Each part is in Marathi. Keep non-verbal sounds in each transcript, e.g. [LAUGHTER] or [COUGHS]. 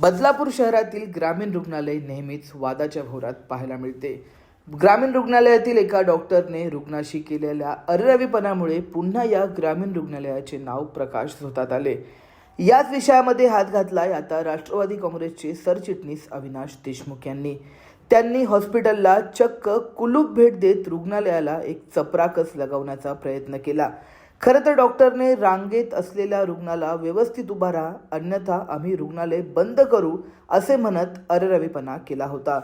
बदलापूर शहरातील ग्रामीण रुग्णालय नेहमीच वादाच्या भोरात पाहायला मिळते. ग्रामीण रुग्णालयातील एका डॉक्टरने रुग्णाशी केलेल्या अररवीपणामुळे पुन्हा या ग्रामीण रुग्णालयाचे नाव प्रकाश झोतात आले. याच विषयामध्ये हात घातलाय आता राष्ट्रवादी काँग्रेसचे सरचिटणीस अविनाश देशमुख यांनी. त्यांनी हॉस्पिटलला चक्क कुलूप भेट देत रुग्णालयाला एक चपराकस लगावण्याचा प्रयत्न केला. खरं तर डॉक्टरने रांगेत असलेल्या रुग्णाला व्यवस्थित उभा राहा अन्यथा आम्ही रुग्णालय बंद करू असे म्हणत अररवीपणा केला होता.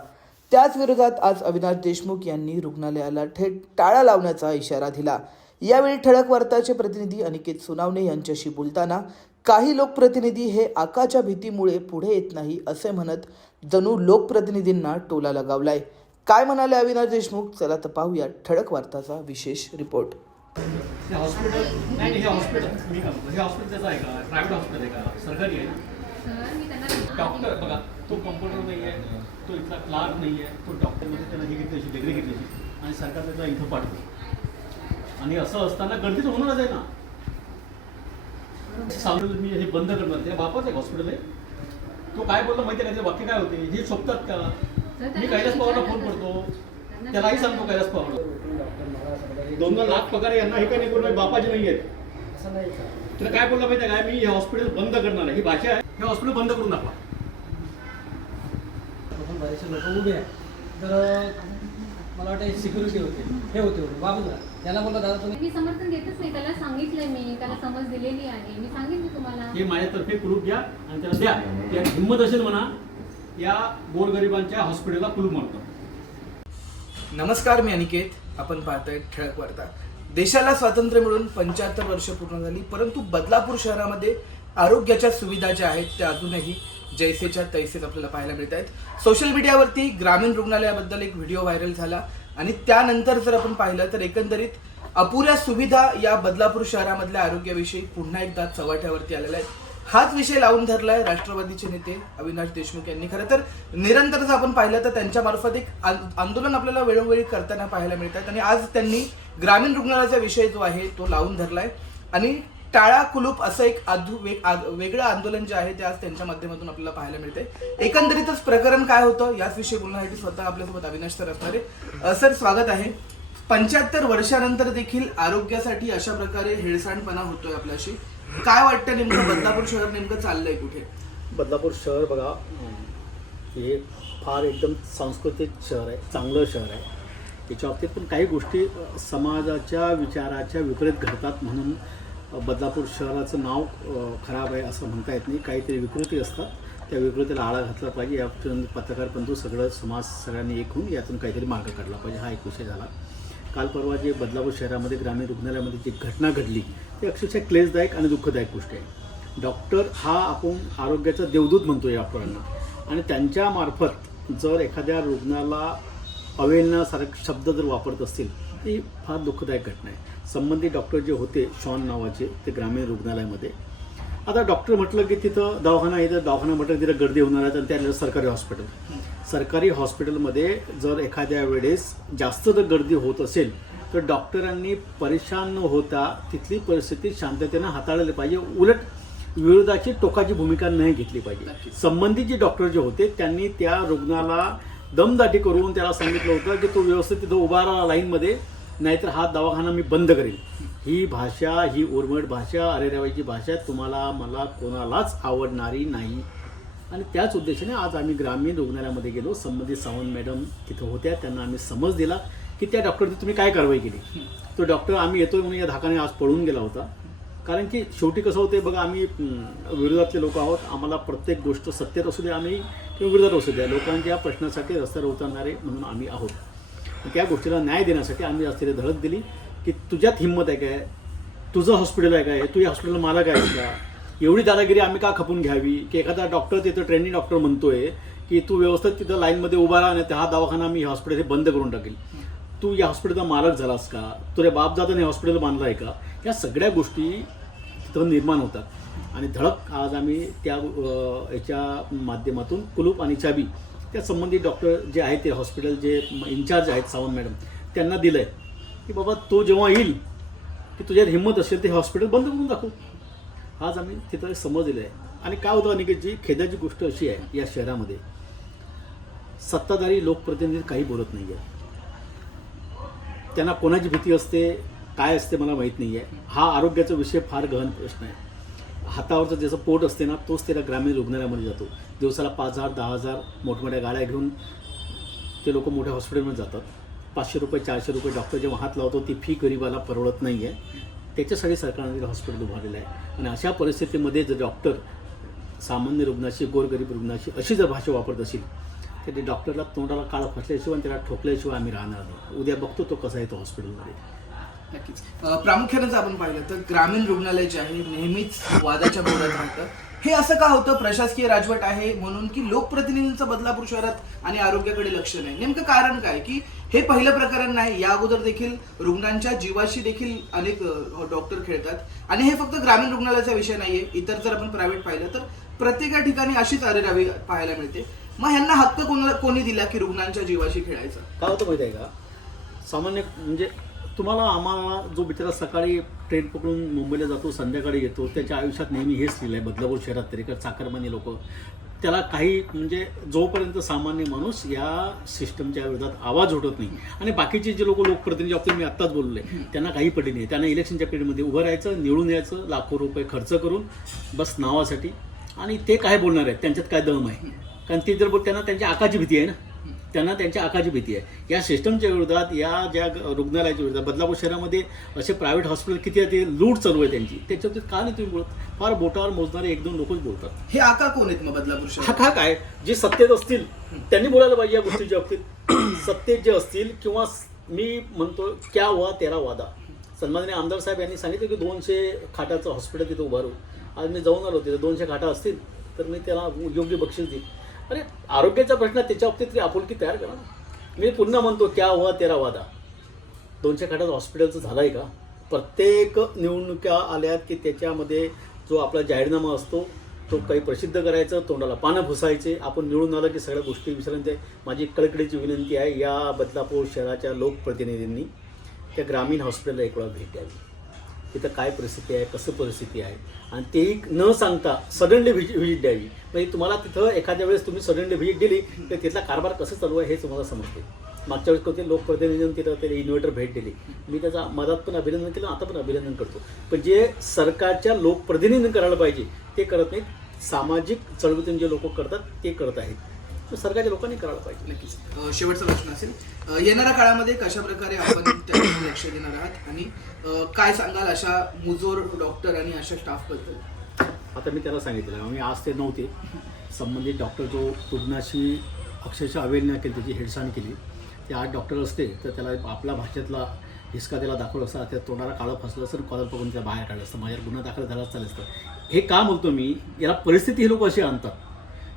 त्याच विरोधात आज अविनाश देशमुख यांनी रुग्णालयाला थेट टाळा लावण्याचा इशारा दिला. यावेळी ठळक वार्ताचे प्रतिनिधी अनिकेत सुनावणे यांच्याशी बोलताना काही लोकप्रतिनिधी हे आकाच्या भीतीमुळे पुढे येत नाही असे म्हणत जणू लोकप्रतिनिधींना टोला लगावलाय. काय म्हणाले अविनाश देशमुख? चला तर पाहूया ठळक वार्ताचा विशेष रिपोर्ट. हे हॉस्पिटल नाही हे हॉस्पिटल मी हे हॉस्पिटल त्याचं आहे का? प्रायव्हेट हॉस्पिटल आहे का? सरकारी आहे सर डॉक्टर बघा तो कम्प्युटर नाही आहे तो इथला क्लार्क नाही आहे तो डॉक्टरमध्ये त्याला हे घेतली डिग्री घेतली आणि सरकार त्याला इथं पाठवतो. आणि असं असताना गर्दी तर होणारच आहे ना. सांगतो मी हे बंद करणार त्या बापाच एक हॉस्पिटल आहे. तो काय बोलला माहिती आहे का? त्याचे वाक्य काय होते? हे शोभतात का? मी कैलास पवारला फोन करतो. त्यालाही सांगतो कैलास पवारला दोन दोन लाख पगार आहे, यांना हे काही नाही बोलणार बापाचे नाही आहेत. असं नाही तुला काय बोललं माहिती आहे काय मी हे हॉस्पिटल बंद करणार आहे. ही भाषा आहे. हे हॉस्पिटल बंद करून दाखवा. आपण बरेचसे लोक उभे आहेत. तर मला वाटतं सिक्युरिटी होते. हे होते बाबूला त्याला बोलला दादा तुम्ही मी समर्थन देतच नाही. त्याला सांगितलंय मी. त्याला समज दिलेली आहे. मी सांगितलं तुम्हाला. हे माझ्यातर्फे कुलूप घ्या आणि त्याला द्या. त्या हिंमत असेल म्हणा या गोरगरिबांच्या हॉस्पिटलला कुलूप मारतो नमस्कार मी अनिकेत. आपण पाहताय ठळक वार्ता. देशाला स्वातंत्र्य मिळून पंच्याहत्तर वर्ष पूर्ण झाली परंतु बदलापूर शहरामध्ये आरोग्याच्या सुविधा ज्या आहेत त्या अजूनही जैसेच्या तैसेच आपल्याला पाहायला मिळत आहेत. सोशल मीडियावरती ग्रामीण रुग्णालयाबद्दल एक व्हिडिओ व्हायरल झाला आणि त्यानंतर जर आपण पाहिलं तर एकंदरीत अपुऱ्या सुविधा या बदलापूर शहरामधल्या आरोग्याविषयी पुन्हा एकदा चव्हाट्यावरती आलेल्या आहेत. हाच विषय लावून धरलाय राष्ट्रवादीचे नेते अविनाश देशमुख यांनी. खरं तर निरंतर जर आपण पाहिलं तर त्यांच्या मार्फत एक आंदोलन आपल्याला वेळोवेळी करताना पाहायला मिळतात. आणि आज त्यांनी ग्रामीण रुग्णालयाचा विषय जो आहे तो लावून धरलाय. आणि टाळा कुलूप असं एक आधु वेग वेगळं आंदोलन जे आहे ते आज त्यांच्या माध्यमातून आपल्याला पाहायला मिळते एकंदरीतच प्रकरण काय होतं याच विषयी बोलण्यासाठी स्वतः आपल्यासोबत अविनाश सर असणारे सर स्वागत आहे. पंच्याहत्तर वर्षानंतर देखील आरोग्यासाठी अशा प्रकारे हेळसांडपणा होतोय आपल्याशी. काय वाटतं नेमकं बदलापूर शहर नेमकं चाललंय कुठे? बदलापूर शहर बघा हे फार एकदम सांस्कृतिक शहर आहे चांगलं शहर आहे. त्याच्या बाबतीत पण काही गोष्टी समाजाच्या विचाराच्या विपरीत घडतात म्हणून बदलापूर शहराचं नाव खराब आहे असं म्हणता येत नाही. काहीतरी विकृती असतात. त्या विकृतीला आळा घातला पाहिजे. यातून पत्रकार बंधू सगळं समाज सगळ्यांनी एक होऊन यातून काहीतरी मार्ग काढला पाहिजे. हा एक विषय झाला. काल परवा जे बदलापूर शहरामध्ये ग्रामीण रुग्णालयामध्ये जी घटना घडली ती अक्षरशः क्लेशदायक आणि दुःखदायक गोष्ट आहे. डॉक्टर हा आपण आरोग्याचा देवदूत म्हणतो या डॉक्टरांना आणि त्यांच्यामार्फत जर एखाद्या रुग्णाला अवेलण्यासारखे शब्द जर वापरत असतील तर ही फार दुःखदायक घटना आहे. संबंधित डॉक्टर जे होते शॉन नावाचे ते ग्रामीण रुग्णालयामध्ये. आता डॉक्टर म्हटलं की तिथं दवाखाना इथं दवाखाना म्हटलं की तिथं गर्दी होणार आहे आणि त्यानंतर सरकारी हॉस्पिटल. सरकारी हॉस्पिटलमध्ये जर एखाद्या वेळेस जास्त जर गर्दी होत असेल तर डॉक्टरांनी परेशान न होता तिथली परिस्थिती शांततेनं हाताळली पाहिजे. उलट विरोधाची टोकाची भूमिका नाही घेतली पाहिजे. संबंधित जे डॉक्टर जे होते त्यांनी त्या रुग्णाला दमदाटी करून त्याला सांगितलं होतं की तो व्यवस्थित तिथं उभा राहा लाईनमध्ये नाहीतर हा दवाखाना मी बंद करेन. ही भाषा ही उर्मट भाषा अरेरावाची भाषा तुम्हाला मला कोणालाच आवडणारी नाही. आणि त्याच उद्देशाने आज आम्ही ग्रामीण रुग्णालयामध्ये गेलो. संबंधित सावंत मॅडम तिथं होत्या. त्यांना आम्ही समज दिला की त्या डॉक्टरने तुम्ही काय कारवाई केली? तो डॉक्टर आम्ही येतोय म्हणून या धाकाने आज पळून गेला होता. कारण की शेवटी कसं होते बघा आम्ही विरोधातले लोक आहोत. आम्हाला प्रत्येक गोष्ट सत्यात असू द्या आम्ही किंवा विरोधात असू द्या. लोकांच्या प्रश्नासाठी रस्त्यावर उतरणारे म्हणून आम्ही आहोत. त्या गोष्टीला न्याय देण्यासाठी आम्ही आज तिथे धडक दिली की तुझ्यात हिंमत आहे काय? तुझं हॉस्पिटल आहे काय? तू या हॉस्पिटल मालक आहे का? एवढी दादागिरी आम्ही का खपून घ्यावी? की एखादा डॉक्टर तिथं ट्रेनिंग डॉक्टर म्हणतोय की तू व्यवस्थित तिथं लाईनमध्ये उभा राहा आणि हा दवाखाना मी हॉस्पिटल हे बंद करून टाकेल. तू या हॉस्पिटलचा मालक झालास का? तुझ्या बापदादाने हॉस्पिटल बांधलं आहे का? या सगळ्या गोष्टी तिथं निर्माण होतात. आणि धडक आज आम्ही त्या याच्या माध्यमातून कुलूप आणि चाबी त्या संबंधित डॉक्टर जे आहेत ते हॉस्पिटल जे इन्चार्ज आहेत सावंत मॅडम त्यांना दिलं आहे की बाबा तो जेव्हा येईल की तुझ्यात हिंमत असेल ते हॉस्पिटल बंद करून दाखव. आज आम्ही तिथं समजलेलं आहे. आणि काय होतं अनिकेतजी खेदाची गोष्ट अशी आहे या शहरामध्ये सत्ताधारी लोकप्रतिनिधी काही बोलत नाही आहे त्यांना कोणाची भीती असते काय असते मला माहीत नाही आहे हा आरोग्याचा विषय फार गहन प्रश्न आहे. हातावरचं ज्याचं पोट असते ना तोच त्याला ग्रामीण रुग्णालयामध्ये जातो. दिवसाला पाच हजार दहा हजार मोठमोठ्या गाड्या घेऊन ते लोक मोठ्या हॉस्पिटलमध्ये जातात. पाचशे रुपये चारशे रुपये डॉक्टर जेव्हा हात लावतो ती फी गरीबाला परवडत नाही आहे त्याच्यासाठी सरकारने हॉस्पिटल उभारलेलं आहे. आणि अशा परिस्थितीमध्ये जर डॉक्टर सामान्य रुग्णाशी गोरगरीब रुग्णाशी अशी जर भाषा वापरत असेल तर ते डॉक्टरला तोंडाला काळ फसल्याशिवाय त्याला ठोकल्याशिवाय आम्ही राहणार नाही. उद्या बघतो तो कसा येतो हॉस्पिटलमध्ये नक्कीच. अं, प्रामुख्याने जर आपण पाहिलं तर ग्रामीण रुग्णालय जे आहे नेहमीच वादाच्या बोलत राहतं. हे असं का होतं? प्रशासकीय राजवट आहे म्हणून की लोकप्रतिनिधींचं बदलापूर शहरात आणि आरोग्याकडे लक्ष नाही. नेमकं कारण काय? की हे पहिलं प्रकरण नाही या अगोदर देखील रुग्णांच्या जीवाशी देखील अनेक डॉक्टर खेळतात. आणि हे फक्त ग्रामीण रुग्णालयाचा विषय नाहीये इतर जर आपण प्रायव्हेट पाहिलं तर प्रत्येका ठिकाणी अशीच अरेरावी पाहायला मिळते. मग ह्यांना हक्क कोणाला कोणी दिला की रुग्णांच्या जीवाशी खेळायचा? काय होतं माहिती आहे का? सामान्य म्हणजे तुम्हाला आम्हाला जो बिचारा सकाळी ट्रेन पकडून मुंबईला जातो संध्याकाळी येतो त्याच्या आयुष्यात नेहमी हेच लिहिलं आहे बदलापूर शहरात तरी का चाकरमानी लोक. त्याला काही म्हणजे जोपर्यंत सामान्य माणूस या सिस्टमच्या विरोधात आवाज उठत नाही आणि बाकीचे जे लोक लोकप्रतिनिधी बाबतीत मी आत्ताच बोलले त्यांना काही पडले नाही. त्यांना इलेक्शनच्या पिरियडमध्ये उभं राहायचं निवडून यायचं लाखो रुपये खर्च करून बस नावासाठी. आणि ते काय बोलणार आहेत? त्यांच्यात काय दम आहे? कारण ते जर बोल त्यांना त्यांच्या आकाची भीती आहे ना. त्यांना त्यांच्या आकाची भीती आहे. या सिस्टमच्या विरोधात या ज्या रुग्णालयाच्या विरोधात बदलापूर शहरामध्ये असे प्रायव्हेट हॉस्पिटल किती आहे ते लूट चालू आहे त्यांची. त्याच्यावरती का नाही तुम्ही बोलत? फार बोटावर मोजणारे एक दोन लोकच बोलतात. हे आका कोण आहेत मग बदलापूर हा शहरात का काय? जे सत्तेत असतील त्यांनी बोलायला पाहिजे या गोष्टीच्या बाबतीत. [CLEARS THROAT] सत्तेत जे असतील किंवा मी म्हणतो क्या हुआ तेरा वादा. सन्माननीय आमदार साहेब यांनी सांगितलं की दोनशे खाटाचं हॉस्पिटल तिथं उभारू आज मी जाऊन आलो तिथं दोनशे खाटा असतील तर मी त्याला योग्य बक्षीस देईन. अरे आरोग्याचा प्रश्न त्याच्या बाबतीत ती आपुलकी तयार करा ना. मी पुन्हा म्हणतो क्या हुआ तेरा वादा? दोनशे खाटात हॉस्पिटलचं झालं आहे का? प्रत्येक निवडणुका आल्यात की त्याच्यामध्ये जो आपला जाहीरनामा असतो तो काही प्रसिद्ध करायचं तोंडाला पानं भुसायचे आपण निवडून आलं की सगळ्या गोष्टी विसरून माझी कडकडीची विनंती आहे या बदलापूर शहराच्या लोकप्रतिनिधींनी त्या ग्रामीण हॉस्पिटलला एक वेळा भेट द्यावी. तिथं काय परिस्थिती आहे कसं परिस्थिती आहे? आणि तेही न सांगता सडनली व्हिजिट व्हिजिट द्यावी. म्हणजे तुम्हाला तिथं एखाद्या वेळेस तुम्ही सडनली व्हिजिट दिली तर तिथला कारभार कसं चालू आहे हे तुम्हाला समजते. मागच्या वेळेस कोणते प्रतिनिधी तिथं त्याला इन्व्हर्टर भेट दिली. मी त्याचा मधात पण अभिनंदन केलं आता पण अभिनंदन करतो. पण जे सरकारच्या लोकप्रतिनिधींनी करायला पाहिजे ते करत नाहीत. सामाजिक चळवळीतून जे लोक करतात ते करत आहेत. सरकारच्या लोकांनी करायला पाहिजे नक्कीच. शेवटचा प्रश्न असेल. येणाऱ्या काळामध्ये कशा प्रकारे आपण त्याकडे लक्ष देणार आहात आणि काय सांगाल अशा मुजोर डॉक्टर आणि अशा स्टाफबद्दल आता मी त्याला सांगितलं आम्ही आज ते नव्हते. संबंधित डॉक्टर जो रुग्णाशी अक्षरशः अवेलना केली त्याची हेडसाण केली ते आठ डॉक्टर असते तर त्याला आपल्या भाषेतला हिसका त्याला दाखवला असता त्या तोंडाला काळं फसलं असतं कॉलर पकडून त्याला बाहेर काढलं असतं. माझ्यावर गुन्हा दाखल झाला चालेल असतं. हे का बोलतो मी? याला परिस्थिती हे लोक अशी आणतात.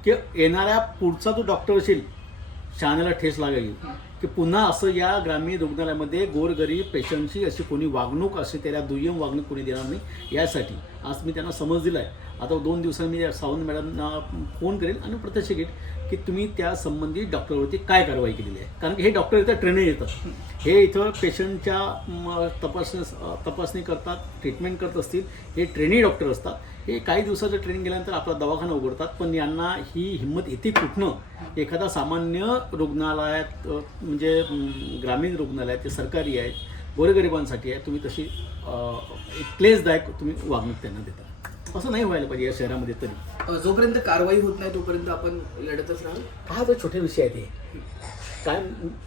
की येणाऱ्या पुढचा जो डॉक्टर असेल शहाण्याला ठेस लागेल की पुन्हा असं या ग्रामीण रुग्णालयामध्ये गोरगरीब पेशंटशी अशी कोणी वागणूक अशी त्याला दुय्यम वागणूक कोणी देणार नाही यासाठी. आज मी त्यांना समज दिला आहे आता दोन दिवसांनी मी सावंत मॅडमना फोन करेल आणि प्रत्यक्ष घेईल. की तुम्ही त्या संबंधित डॉक्टरवरती काय कारवाई केलेली आहे? कारण की हे डॉक्टर इथं ट्रेनिंग येतात. हे इथं पेशंटच्या म, तपासणी तपासणी करतात ट्रीटमेंट करत असतील हे ट्रेनी डॉक्टर असतात. हे काही दिवसाचं ट्रेनिंग गेल्यानंतर आपला दवाखाना उघडतात पण यांना ही हिंमत येते कुठनं? एखादा सामान्य रुग्णालयात म्हणजे ग्रामीण रुग्णालयात ते सरकारी आहेत गोरगरिबांसाठी आहे तुम्ही तशी एक क्लेसदायक तुम्ही वागणूक त्यांना देता. असं नाही व्हायला पाहिजे या शहरामध्ये तरी. जोपर्यंत कारवाई होत नाही तोपर्यंत आपण लढतच राहू. हा तर छोटे विषय आहेत हे काय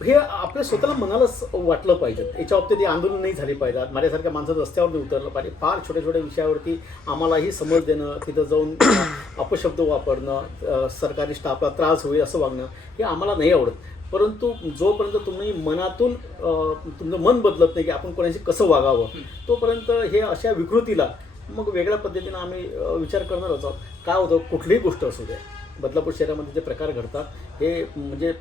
हे आपल्या स्वतःला मनालाच वाटलं पाहिजे. याच्या बाबतीत आंदोलन नाही झाले पाहिजेत माझ्यासारख्या माणसाचं रस्त्यावरती उतरलं पाहिजे. फार छोट्या छोट्या विषयावरती आम्हालाही समज देणं तिथं जाऊन [COUGHS] अपशब्द वापरणं सरकारी स्टाफला त्रास होईल असं वागणं हे आम्हाला नाही आवडत. परंतु जोपर्यंत तुम्ही मनातून तुमचं मन बदलत नाही की आपण कोणाशी कसं वागावं तोपर्यंत हे अशा विकृतीला मग वेगळ्या पद्धतीनं आम्ही विचार करणारच आहोत काय होतं? कुठलीही गोष्ट असू द्या बदलापूर शहरामध्ये जे प्रकार घडतात हे म्हणजे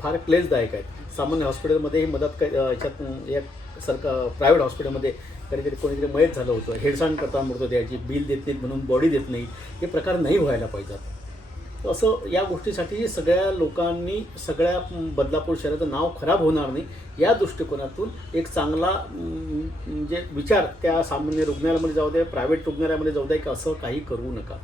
फार क्लेशदायक आहेत. सामान्य हॉस्पिटलमध्ये ही मदत काय याच्यात या सरकार प्रायव्हेट हॉस्पिटलमध्ये कधीतरी कोणीतरी मयत झालं होतं. हेडसाण करता मृतदेहाची बिल देत नाहीत म्हणून बॉडी देत नाही हे प्रकार नाही व्हायला पाहिजेत. असं या गोष्टीसाठी सगळ्या लोकांनी सगळ्या बदलापूर शहराचं नाव खराब होणार नाही. या दृष्टिकोनातून एक चांगला म्हणजे विचार त्या सामान्य रुग्णालयामध्ये जाऊ दे प्रायव्हेट रुग्णालयामध्ये जाऊ दे की असं काही करू नका.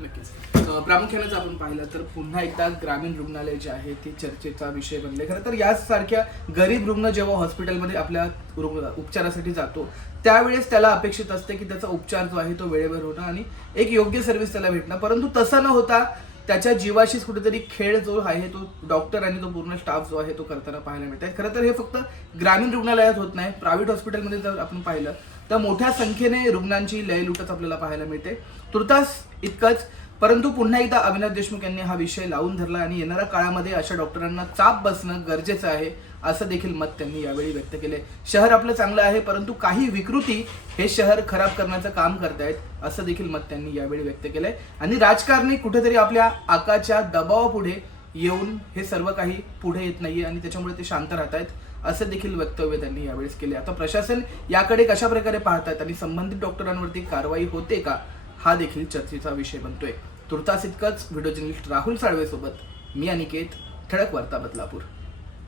नक्कीच. प्रामुख्यानेच जर आपण पाहिलं तर पुन्हा एकदा ग्रामीण रुग्णालय जे आहे ते चर्चेचा विषय बनले. खरं तर यासारख्या गरीब रुग्ण जेव्हा हॉस्पिटलमध्ये आपल्या रुग्ण उपचारासाठी जातो त्यावेळेस त्याला अपेक्षित असते की त्याचा उपचार जो आहे तो वेळेवर होणं आणि एक योग्य सर्व्हिस त्याला भेटणं. परंतु तसा न होता त्याच्या जीवाशीच कुठेतरी खेळ जो आहे तो डॉक्टर आणि तो पूर्ण स्टाफ जो आहे तो करताना पाहायला मिळत आहे खरं तर हे फक्त ग्रामीण रुग्णालयात होत नाही प्रायव्हेट हॉस्पिटलमध्ये जर आपण पाहिलं तर मोठ्या संख्येने रुग्णांची लयलुटच आपल्याला पाहायला मिळते. तुर्तास इतकंच परंतु पुन्हा एकदा अविनाश देशमुख यांनी हा विषय लावून धरला आणि येणाऱ्या काळामध्ये अशा डॉक्टरांना चाप बसणं गरजेचं आहे असं देखील मत त्यांनी यावेळी व्यक्त केले. शहर आपलं चांगलं आहे परंतु काही विकृती हे शहर खराब करण्याचं काम करतायत असं देखील मत त्यांनी यावेळी व्यक्त केलंय. आणि राजकारणी कुठेतरी आपल्या आकाच्या दबावापुढे येऊन हे सर्व काही पुढे येत नाहीये आणि त्याच्यामुळे ते शांत राहत आहेत असं देखील वक्तव्य त्यांनी यावेळेस केले. आता प्रशासन याकडे कशा प्रकारे पाहतात आणि संबंधित डॉक्टरांवरती कारवाई होते का? हा देखील चर्चेचा विषय बनतोय. तुर्तास इतकंच व्हिडिओ जर्नलिस्ट राहुल साळवे सोबत मी अनिकेत ठळक वार्ता बदलापूर.